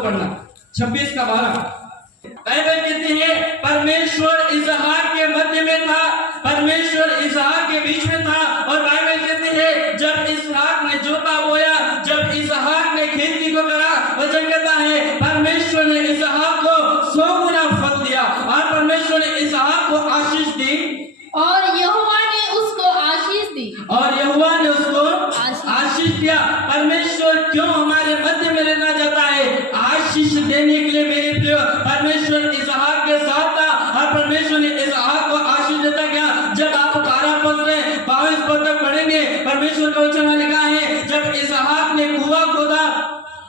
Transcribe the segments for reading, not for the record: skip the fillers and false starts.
को पढ़ना 26 का 12। बाइबल कहती है परमेश्वर इसहाक के मध्य में था, परमेश्वर इसहाक के बीच में था। और बाइबल कहती है जब इसहाक ने जोता बोया, जब इसहाक ने खेती को करा, वचन कहता है परमेश्वर ने इसहाक को 100 गुना फल दिया और परमेश्वर ने इसहाक को आशीष दी और यहोवा ने उसको आशीष दी। और यहोवा ने उसको आशीष दिया। परमेश्वर क्यों हमारे मध्य में रहना चाहता है? आशीष देने के लिए मेरे प्रिय। परमेश्वर इसहाक के साथ था और परमेश्वर ने इसहाक को आशीष देता गया। जब आप 12 पद से 22 पद तक पढ़ेंगे, परमेश्वर का वचन में लिखा है जब इसहाक ने कुआं खोदा,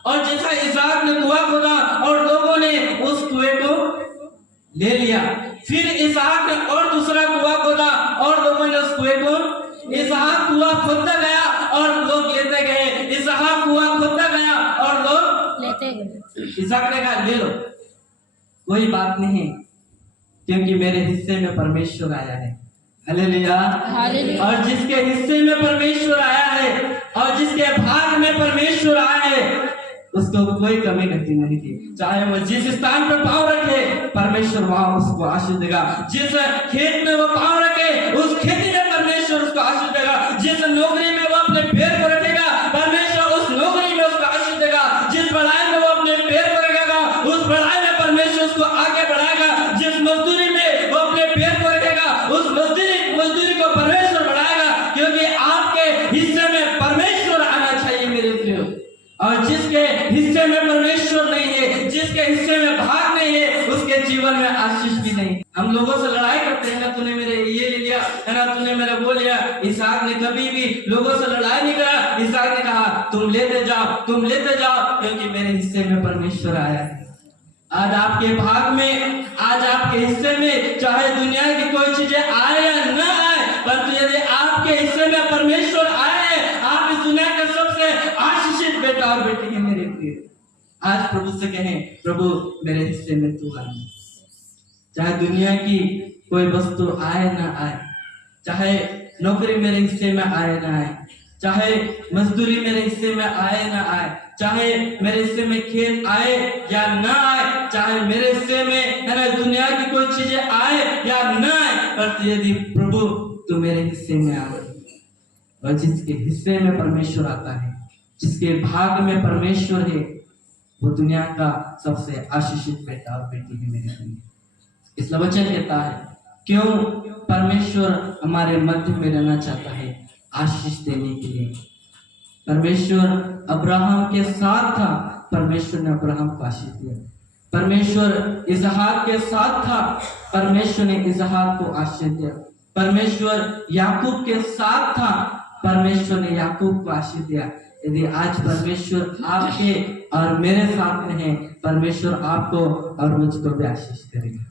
और जैसा इसहाक ने कुआं खोदा और लोगों ने उस कुएं को ले लिया, फिर इसहाक ने और दूसरा कुआं खोदा और लोगों ने उस कुएं को, इसहाक कुआं खोदता गया और लोग लेते गए, इसहाक कुआं खोदता गया और लोग लेते गए। इसहाक ने कहा ले लो, कोई बात नहीं, क्योंकि मेरे हिस्से में परमेश्वर आया है। हालेलुया। और जिसके हिस्से में परमेश्वर आया है और जिसके भाग में परमेश्वर आया है उसको कोई कमी घटी नहीं थी। चाहे वो जिस स्थान पर पांव रखे, परमेश्वर वहां उसको आशीष देगा। जिस खेत में वो पांव रखे, उस खेती में परमेश्वर उसको आशीष देगा। जिस नौकरी में वो अपने पैर को रखेगा, परमेश्वर उस नौकरी में उसको आशीष देगा। जिस पढ़ाई में वो अपने पैर को रखेगा, उस पढ़ाई में परमेश्वर उसको आगे बढ़ाएगा। जिस मजदूरी में वो अपने पैर को रखेगा, उस मजदूरी को परमेश्वर बढ़ाएगा, क्योंकि आपके हिस्से में परमेश्वर आना चाहिए मेरे प्रियो। और जिसके हिस्से में परमेश्वर नहीं है, जिसके हिस्से में भाग नहीं है, उसके जीवन में आशीष भी नहीं। हम लोगों से लड़ाई करते हैं ना, तूने मेरे ये ले लिया है ना, तूने मेरा वो लिया। इसहाक ने कभी भी लोगों से लड़ाई नहीं करा। इसहाक ने कहा तुम लेते जाओ, तुम लेते जाओ, क्योंकि मेरे हिस्से में परमेश्वर आया है। आज आपके भाग में, आज आपके हिस्से में चाहे दुनिया की कोई चीजें आए या न आए, परंतु यदि आपके हिस्से में परमेश्वर आए, आप इस दुनिया के सबसे आशीषित बेटा और बेटी है मेरे प्रिय। आज प्रभु से कहें प्रभु मेरे हिस्से में तू आ। चाहे दुनिया की कोई वस्तु आए ना आए, चाहे नौकरी मेरे हिस्से में आए ना आए, चाहे मजदूरी मेरे हिस्से में आए ना आए, चाहे मेरे हिस्से में खेत आए या ना आए, चाहे मेरे हिस्से में है ना दुनिया की कोई चीजें आए या ना आए, पर यदि प्रभु तू मेरे हिस्से में आ, और जिसके हिस्से में परमेश्वर आता है, जिसके भाग में परमेश्वर है, वो दुनिया का सबसे आशीषित बेटा और बेटी है मेरे लिए। इसलिए वचन कहता है क्यों परमेश्वर हमारे मध्य में रहना चाहता है, आशीष देने के लिए। परमेश्वर अब्राहम के साथ था, परमेश्वर ने अब्राहम को आशीष दिया। परमेश्वर इसहाक के साथ था, परमेश्वर ने इसहाक को आशीष दिया। परमेश्वर याकूब के साथ था, परमेश्वर ने याकूब को आशीष दिया। यदि आज परमेश्वर आपके और मेरे साथ में है, परमेश्वर आपको और मुझको भी आशीष करेगा।